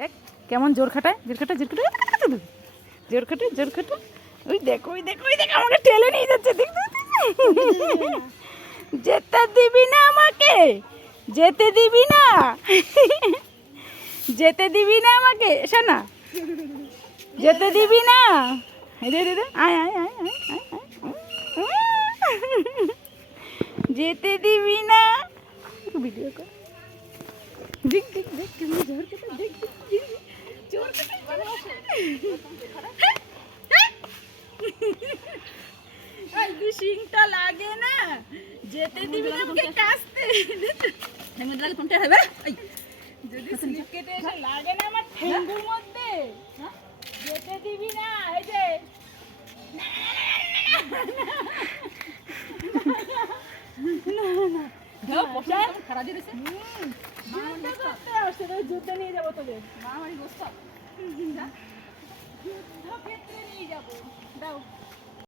দেখ কেমন জোর খাটায়, জোর খাটায়, জোর খাটায়, জোর খাটায়, জোর খাটায়। ওই দেখ, ওই দেখ, ওই দেখ, আমাকে ঠেলে নিয়ে যাচ্ছে। দেখ, যেতে দিবি না আমাকে, যেতে দিবি না, যেতে দিবি না আমাকে, শোনা, যেতে দিবি না। রে রে রে, আয় আয় আয় আয় আয়, যেতে দিবি না। ভিডিও কর। দেখ দেখ দেখ কেমন জোর খাটায়, দেখ দেখ জোর খাটায়। সিংটা লাগে না, যেতে দিবি না আমাকে কাছতে। যদি স্লিপ কেটে এসে লাগে না আমার ঠ্যাঙ্গুর মধ্যে, যেতে দিবি না। এই যে যুদ্ধ নিয়ে যাবো তোদের, যুদ্ধক্ষেত্রে নিয়ে যাবো। দাও